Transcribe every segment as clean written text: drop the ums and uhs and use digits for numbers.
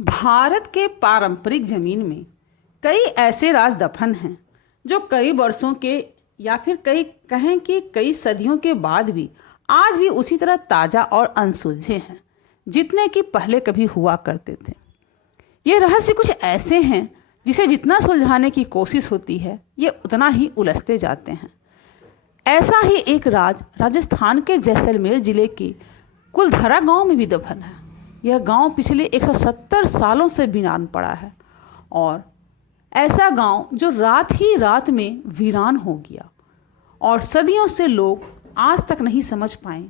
भारत के पारंपरिक जमीन में कई ऐसे राज दफन हैं जो कई वर्षों के या फिर कई सदियों के बाद भी आज भी उसी तरह ताज़ा और अनसुलझे हैं जितने कि पहले कभी हुआ करते थे। ये रहस्य कुछ ऐसे हैं जिसे जितना सुलझाने की कोशिश होती है ये उतना ही उलझते जाते हैं। ऐसा ही एक राज राजस्थान के जैसलमेर जिले के कुलधरा गांव में भी दफन है। यह गांव पिछले 170 सालों से वीरान पड़ा है और ऐसा गांव जो रात ही रात में वीरान हो गया और सदियों से लोग आज तक नहीं समझ पाए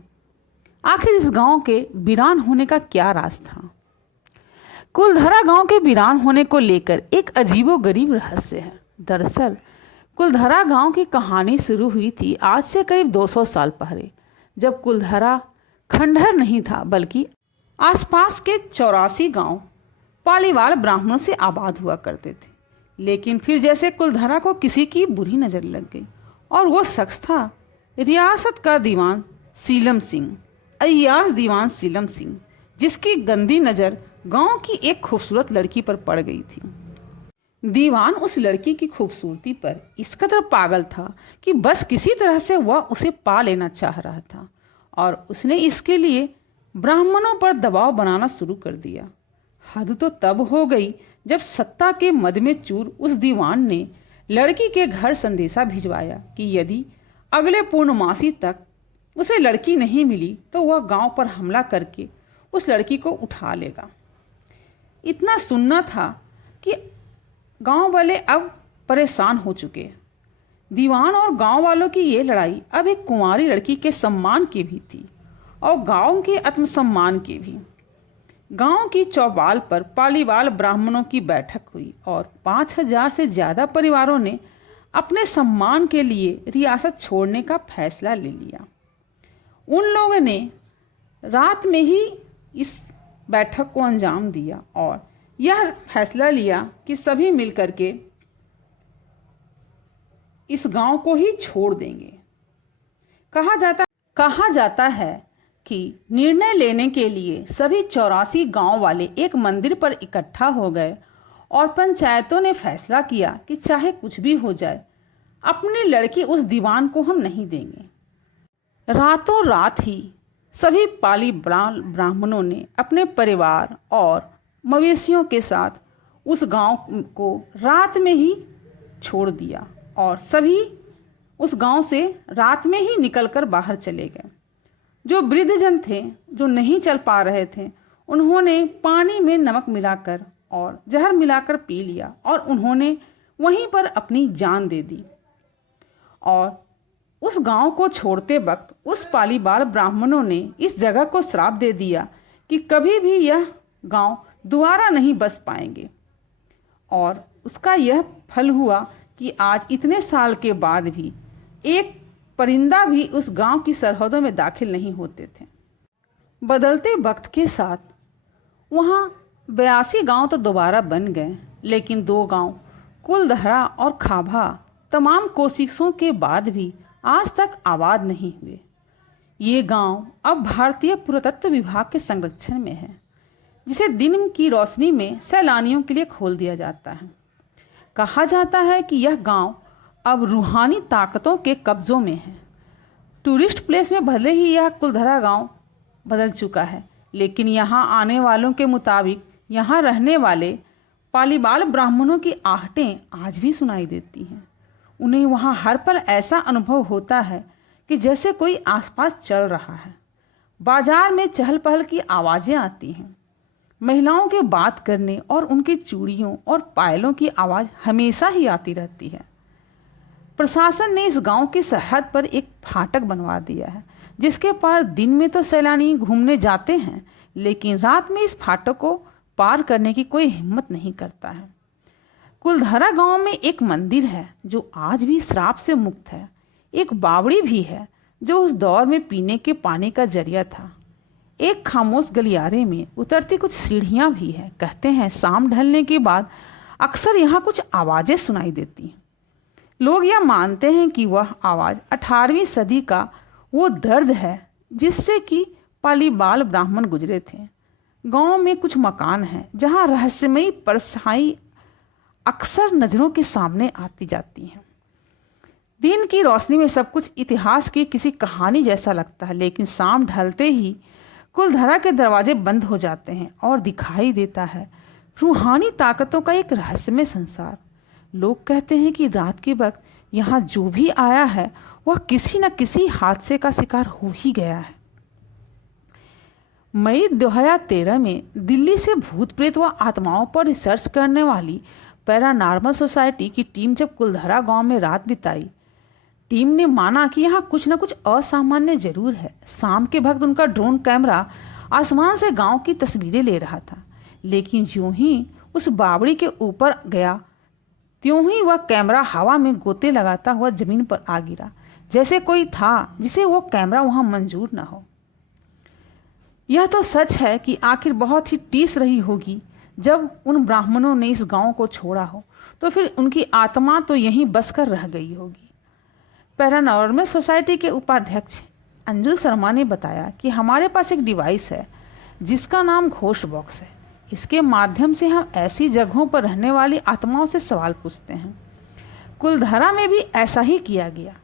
आखिर इस गांव के वीरान होने का क्या राज था। कुलधरा गांव के वीरान होने को लेकर एक अजीबोगरीब रहस्य है। दरअसल कुलधरा गांव की कहानी शुरू हुई थी आज से करीब 200 साल पहले, जब कुलधरा खंडहर नहीं था बल्कि आसपास के 84 गांव पालीवाल ब्राह्मणों से आबाद हुआ करते थे। लेकिन फिर जैसे कुलधरा को किसी की बुरी नज़र लग गई और वो शख्स था रियासत का दीवान सीलम सिंह, अय्याज दीवान सीलम सिंह, जिसकी गंदी नज़र गांव की एक खूबसूरत लड़की पर पड़ गई थी। दीवान उस लड़की की खूबसूरती पर इस कदर पागल था कि बस किसी तरह से वह उसे पा लेना चाह रहा था और उसने इसके लिए ब्राह्मणों पर दबाव बनाना शुरू कर दिया। हद तो तब हो गई जब सत्ता के मद में चूर उस दीवान ने लड़की के घर संदेशा भिजवाया कि यदि अगले पूर्णमासी तक उसे लड़की नहीं मिली तो वह गांव पर हमला करके उस लड़की को उठा लेगा। इतना सुनना था कि गांव वाले अब परेशान हो चुके। दीवान और गांव वालों की ये लड़ाई अब एक कुंवारी लड़की के सम्मान की भी थी और गांव के आत्मसम्मान की भी। गांव की चौपाल पर पालीवाल ब्राह्मणों की बैठक हुई और 5000 से ज़्यादा परिवारों ने अपने सम्मान के लिए रियासत छोड़ने का फैसला ले लिया। उन लोगों ने रात में ही इस बैठक को अंजाम दिया और यह फैसला लिया कि सभी मिलकर के इस गांव को ही छोड़ देंगे। कहा जाता है कि निर्णय लेने के लिए सभी 84 गांव वाले एक मंदिर पर इकट्ठा हो गए और पंचायतों ने फैसला किया कि चाहे कुछ भी हो जाए अपनी लड़की उस दीवान को हम नहीं देंगे। रातों रात ही सभी पाली ब्राह्मणों ने अपने परिवार और मवेशियों के साथ उस गांव को रात में ही छोड़ दिया और सभी उस गांव से रात में ही निकलकर बाहर चले गए। जो वृद्धजन थे जो नहीं चल पा रहे थे उन्होंने पानी में नमक मिलाकर और जहर मिलाकर पी लिया और उन्होंने वहीं पर अपनी जान दे दी। और उस गांव को छोड़ते वक्त उस पालीवाल ब्राह्मणों ने इस जगह को श्राप दे दिया कि कभी भी यह गांव दोबारा नहीं बस पाएंगे। और उसका यह फल हुआ कि आज इतने साल के बाद भी एक परिंदा भी उस गांव की सरहदों में दाखिल नहीं होते थे। बदलते वक्त के साथ वहाँ 82 गांव तो दोबारा बन गए, लेकिन 2 गांव कुलधरा और खाभा तमाम कोशिशों के बाद भी आज तक आबाद नहीं हुए। ये गांव अब भारतीय पुरातत्व विभाग के संरक्षण में है, जिसे दिन की रोशनी में सैलानियों के लिए खोल दिया जाता है। कहा जाता है कि यह गांव अब रूहानी ताकतों के कब्जों में है। टूरिस्ट प्लेस में भले ही यह कुलधरा गांव बदल चुका है, लेकिन यहाँ आने वालों के मुताबिक यहाँ रहने वाले पालीवाल ब्राह्मणों की आहटें आज भी सुनाई देती हैं। उन्हें वहाँ हर पल ऐसा अनुभव होता है कि जैसे कोई आसपास चल रहा है। बाजार में चहल पहल की आवाज़ें आती हैं। महिलाओं के बात करने और उनकी चूड़ियों और पायलों की आवाज़ हमेशा ही आती रहती है। प्रशासन ने इस गांव की सरहद पर एक फाटक बनवा दिया है, जिसके पार दिन में तो सैलानी घूमने जाते हैं, लेकिन रात में इस फाटक को पार करने की कोई हिम्मत नहीं करता है। कुलधरा गांव में एक मंदिर है जो आज भी श्राप से मुक्त है। एक बावड़ी भी है जो उस दौर में पीने के पानी का जरिया था। एक खामोश गलियारे में उतरती कुछ सीढ़ियाँ भी हैं। कहते हैं शाम ढलने के बाद अक्सर यहाँ कुछ आवाज़ें सुनाई देती हैं। लोग यह मानते हैं कि वह आवाज़ 18वीं सदी का वो दर्द है जिससे कि पालीवाल ब्राह्मण गुजरे थे। गांव में कुछ मकान हैं जहां रहस्यमयी परछाई अक्सर नज़रों के सामने आती जाती हैं। दिन की रोशनी में सब कुछ इतिहास की किसी कहानी जैसा लगता है, लेकिन शाम ढलते ही कुलधरा के दरवाजे बंद हो जाते हैं और दिखाई देता है रूहानी ताकतों का एक रहस्यमय संसार। लोग कहते हैं कि रात के वक्त यहाँ जो भी आया है वह किसी न किसी हादसे का शिकार हो ही गया है। मई 2013 में दिल्ली से भूत प्रेत व आत्माओं पर रिसर्च करने वाली पैरानॉर्मल सोसाइटी की टीम जब कुलधरा गांव में रात बिताई, टीम ने माना कि यहाँ कुछ न कुछ असामान्य जरूर है। शाम के वक्त उनका ड्रोन कैमरा आसमान से गांव की तस्वीरें ले रहा था, लेकिन यूं ही उस बावड़ी के ऊपर गया त्यों ही वह कैमरा हवा में गोते लगाता हुआ जमीन पर आ गिरा, जैसे कोई था जिसे वो कैमरा वहां मंजूर न हो। यह तो सच है कि आखिर बहुत ही टीस रही होगी जब उन ब्राह्मणों ने इस गांव को छोड़ा हो, तो फिर उनकी आत्मा तो यहीं बसकर रह गई होगी। पैरानॉर्मल सोसाइटी के उपाध्यक्ष अंजुल शर्मा ने बताया कि हमारे पास एक डिवाइस है जिसका नाम घोस्ट बॉक्स है। इसके माध्यम से हम ऐसी जगहों पर रहने वाली आत्माओं से सवाल पूछते हैं। कुलधरा में भी ऐसा ही किया गया।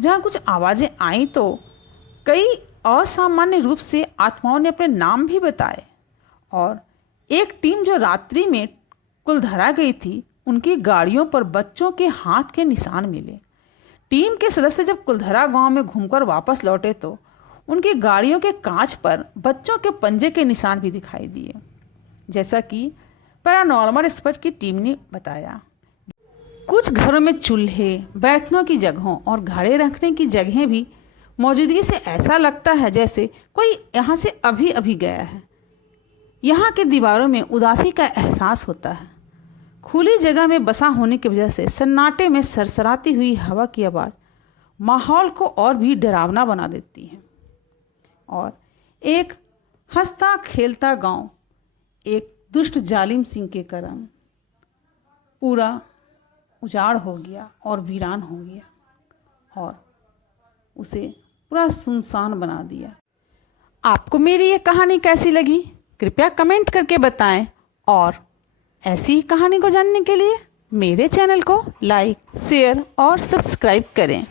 जहाँ कुछ आवाज़ें आईं तो कई असामान्य रूप से आत्माओं ने अपने नाम भी बताए, और एक टीम जो रात्रि में कुलधरा गई थी, उनकी गाड़ियों पर बच्चों के हाथ के निशान मिले। टीम के सदस्य जब कुलधरा गांव में घूमकर वापस लौटे तो उनकी गाड़ियों के कांच पर बच्चों के पंजे के निशान भी दिखाई दिए। जैसा कि पैरानॉर्मल एक्सपर्ट की टीम ने बताया, कुछ घरों में चूल्हे, बैठने की जगहों और घड़े रखने की जगहें भी मौजूदगी से ऐसा लगता है जैसे कोई यहाँ से अभी अभी गया है। यहाँ के दीवारों में उदासी का एहसास होता है। खुली जगह में बसा होने की वजह से सन्नाटे में सरसराती हुई हवा की आवाज़ माहौल को और भी डरावना बना देती है। और एक हंसता खेलता गांव एक दुष्ट जालिम सिंह के कारण पूरा उजाड़ हो गया और वीरान हो गया और उसे पूरा सुनसान बना दिया। आपको मेरी ये कहानी कैसी लगी कृपया कमेंट करके बताएं, और ऐसी ही कहानी को जानने के लिए मेरे चैनल को लाइक, शेयर और सब्सक्राइब करें।